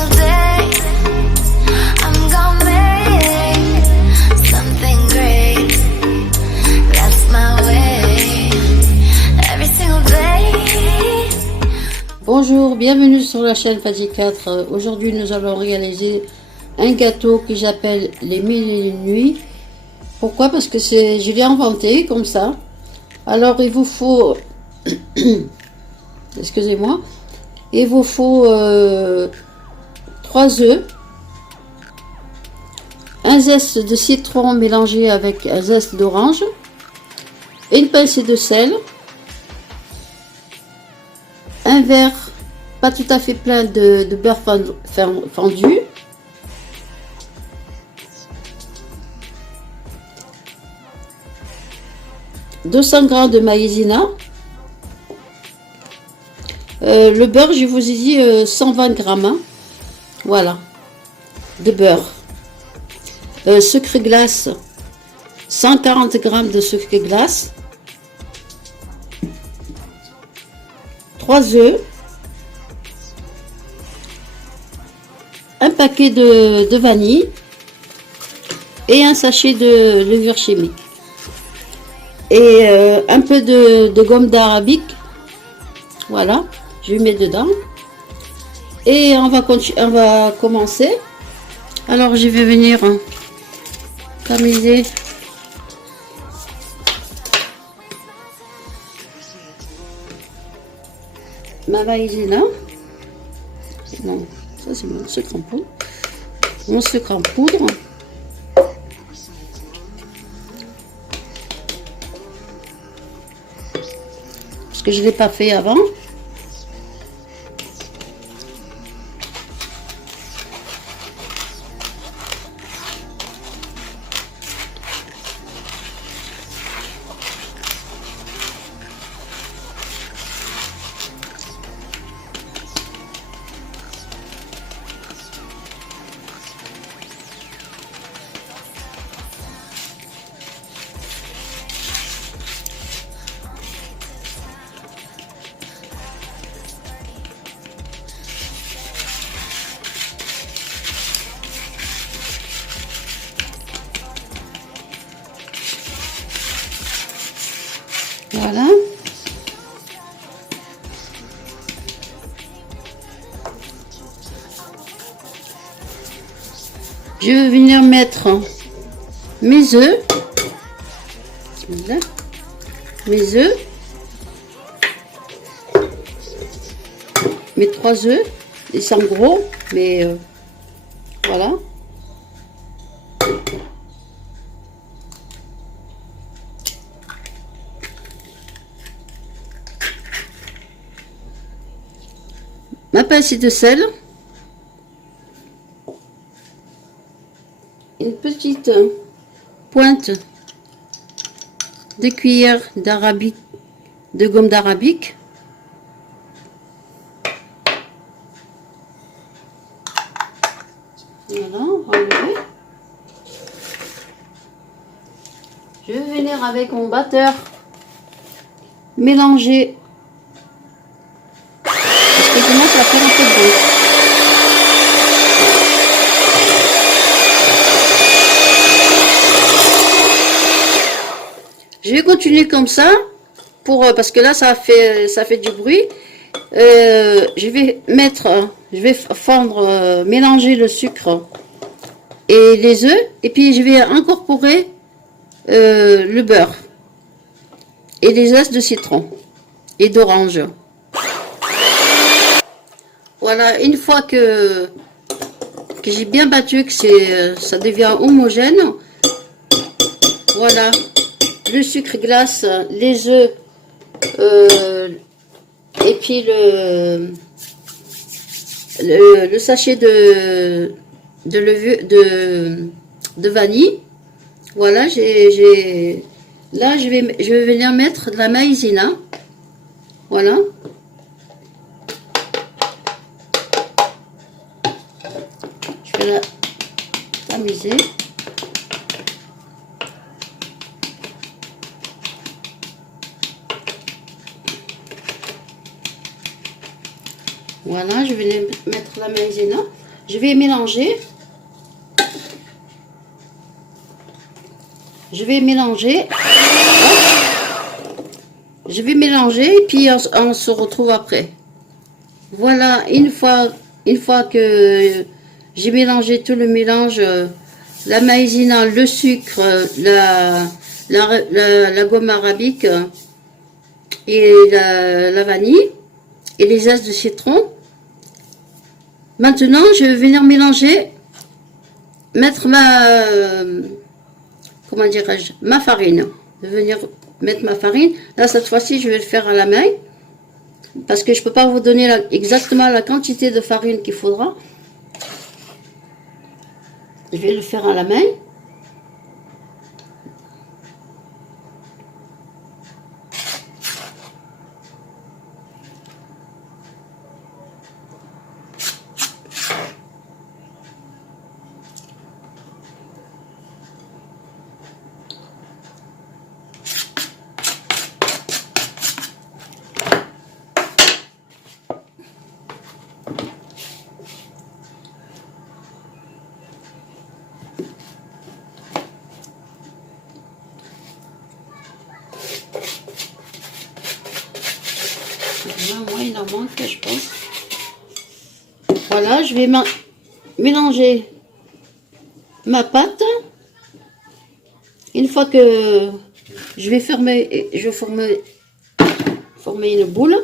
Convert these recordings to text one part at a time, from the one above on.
single day I'm gonna make something great. That's my way. Every single day. Bonjour, bienvenue sur la chaîne Fadi 4. Aujourd'hui nous allons réaliser un gâteau que j'appelle les mille et une nuits. Pourquoi? Parce que je l'ai inventé comme ça. Alors il vous faut excusez-moi, il vous faut 3 œufs, un zeste de citron mélangé avec un zeste d'orange, une pincée de sel, un verre pas tout à fait plein de beurre fendu, « 200 g de maïzena. Le beurre, je vous ai dit 120 g, hein. Voilà, de beurre. Sucre glace, 140 g de sucre glace, 3 œufs, un paquet de vanille et un sachet de levure chimique. Et un peu de gomme d'arabique. Voilà, je mets dedans. Et on va commencer. Alors je vais venir tamiser ma maïzena. Non, ça c'est mon sucre en poudre. Mon sucre en poudre. Parce que je ne l'ai pas fait avant. Voilà. Je vais venir mettre mes œufs. Mes œufs. Mes 3 œufs. Ils sont gros, mais voilà. Ma pincée de sel, une petite pointe de cuillère d'arabique, de gomme d'arabique, voilà, on va enlever. Je vais venir avec mon batteur mélanger. Ça commence à faire un peu de bruit. Je vais continuer comme ça parce que là ça fait du bruit. Je vais fendre, mélanger le sucre et les œufs, et puis je vais incorporer le beurre et les zestes de citron et d'orange. Voilà, une fois que j'ai bien battu, que ça devient homogène, voilà, le sucre glace, les œufs, et puis le sachet de vanille. Voilà, là je vais venir mettre de la maïzena. Voilà. Je vais la tamiser. Voilà, je vais mettre la maïzena. Je vais mélanger. Je vais mélanger. Je vais mélanger et puis on se retrouve après. Voilà, une fois que j'ai mélangé tout le mélange, la maïzena, le sucre, la gomme arabique et la vanille et les zestes de citron. Maintenant, je vais venir mélanger, mettre comment dirais-je, ma farine. Je vais venir mettre ma farine. Là, cette fois-ci, je vais le faire à la main. Parce que je ne peux pas vous donner exactement la quantité de farine qu'il faudra. Je vais le faire à la main. Moi, il en manque, je pense. Voilà, je vais mélanger ma pâte. Une fois que je vais former une boule.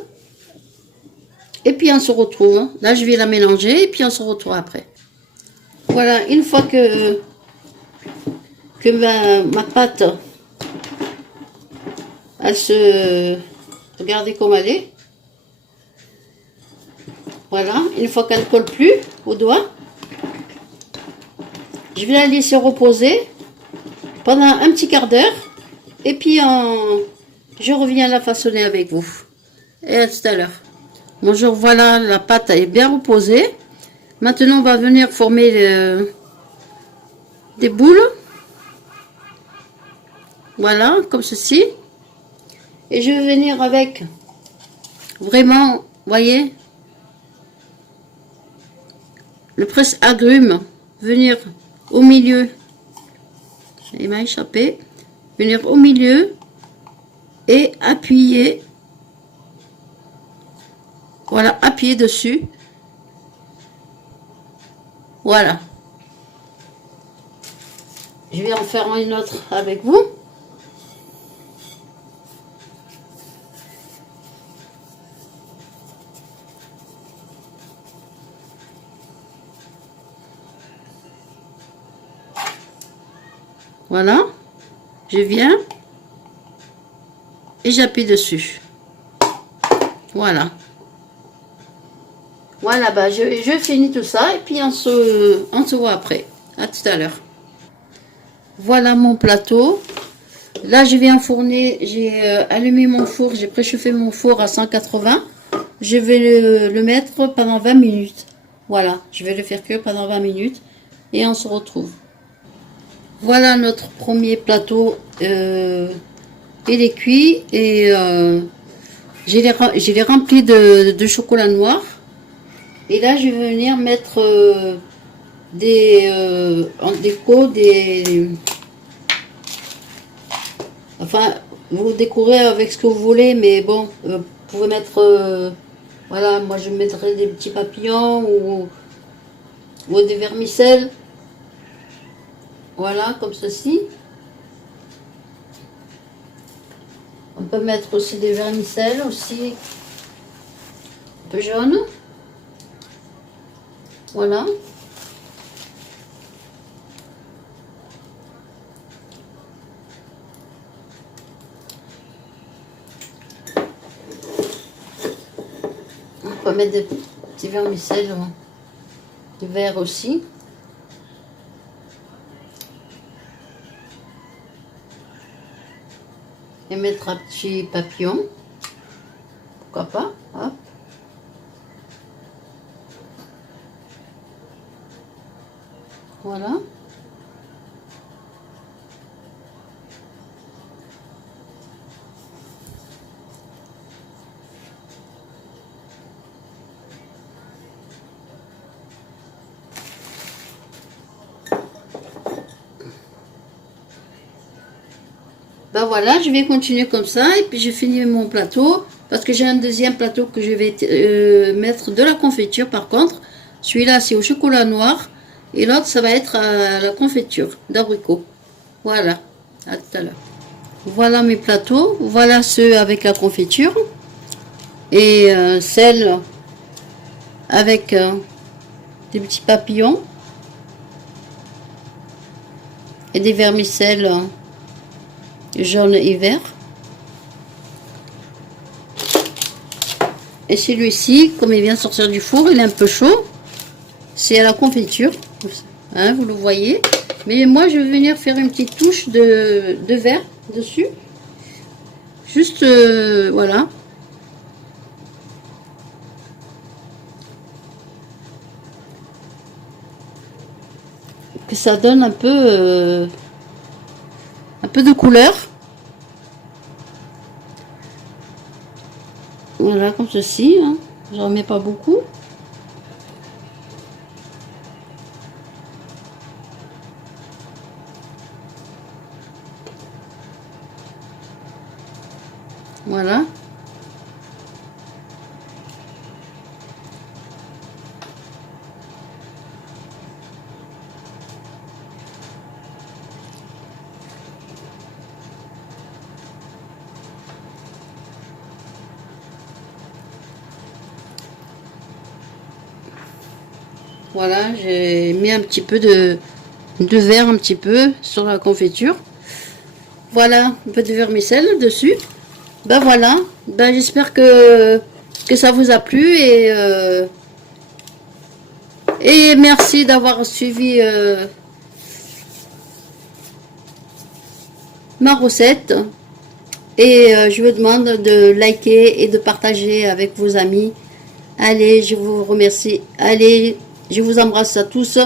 Et puis on se retrouve. Là, je vais la mélanger et puis on se retrouve après. Voilà, une fois que ma pâte, elle se... Regardez comme elle est. Voilà, une fois qu'elle ne colle plus au doigt, je vais la laisser reposer pendant un petit quart d'heure. Et puis, je reviens la façonner avec vous. Et à tout à l'heure. Bonjour, voilà, la pâte est bien reposée. Maintenant, on va venir former des boules. Voilà, comme ceci. Et je vais venir avec, vraiment, voyez, le presse-agrumes, venir au milieu. Il m'a échappé. Venir au milieu et appuyer. Voilà, appuyer dessus. Voilà. Je vais en faire une autre avec vous. Voilà. Je viens et j'appuie dessus. Voilà. Voilà, bah je finis tout ça et puis on se voit après. À tout à l'heure. Voilà mon plateau. Là, je vais enfourner. J'ai allumé mon four. J'ai préchauffé mon four à 180. Je vais le mettre pendant 20 minutes. Voilà, je vais le faire cuire pendant 20 minutes et on se retrouve. Voilà notre premier plateau. Il est cuit et je l'ai rempli de chocolat noir. Et là, je vais venir mettre en déco enfin, vous décorez avec ce que vous voulez, mais bon, vous pouvez mettre, voilà, moi je mettrai des petits papillons ou des vermicelles. Voilà, comme ceci. On peut mettre aussi des vermicelles aussi, un peu jaune. Voilà. On peut mettre des petits vermicelles, du vert aussi. Et mettre un petit papillon. Pourquoi pas? Hop. Voilà. Ben voilà, je vais continuer comme ça et puis j'ai fini mon plateau parce que j'ai un deuxième plateau que je vais mettre de la confiture par contre. Celui-là c'est au chocolat noir et l'autre ça va être à la confiture d'abricot. Voilà, à tout à l'heure. Voilà mes plateaux, voilà ceux avec la confiture et celle avec des petits papillons et des vermicelles jaune et vert. Et celui-ci, comme il vient de sortir du four, il est un peu chaud. C'est à la confiture, hein, vous le voyez. Mais moi, je vais venir faire une petite touche de vert dessus. Juste, voilà. Que ça donne un peu de couleur. Voilà, comme ceci, hein. J'en mets pas beaucoup. Voilà. Voilà, j'ai mis un petit peu de verre un petit peu sur la confiture. Voilà, un peu de vermicelle dessus. Ben voilà, ben j'espère que ça vous a plu et merci d'avoir suivi ma recette. Et je vous demande de liker et de partager avec vos amis. Allez, je vous remercie. Allez, je vous embrasse à tous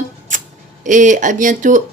et à bientôt.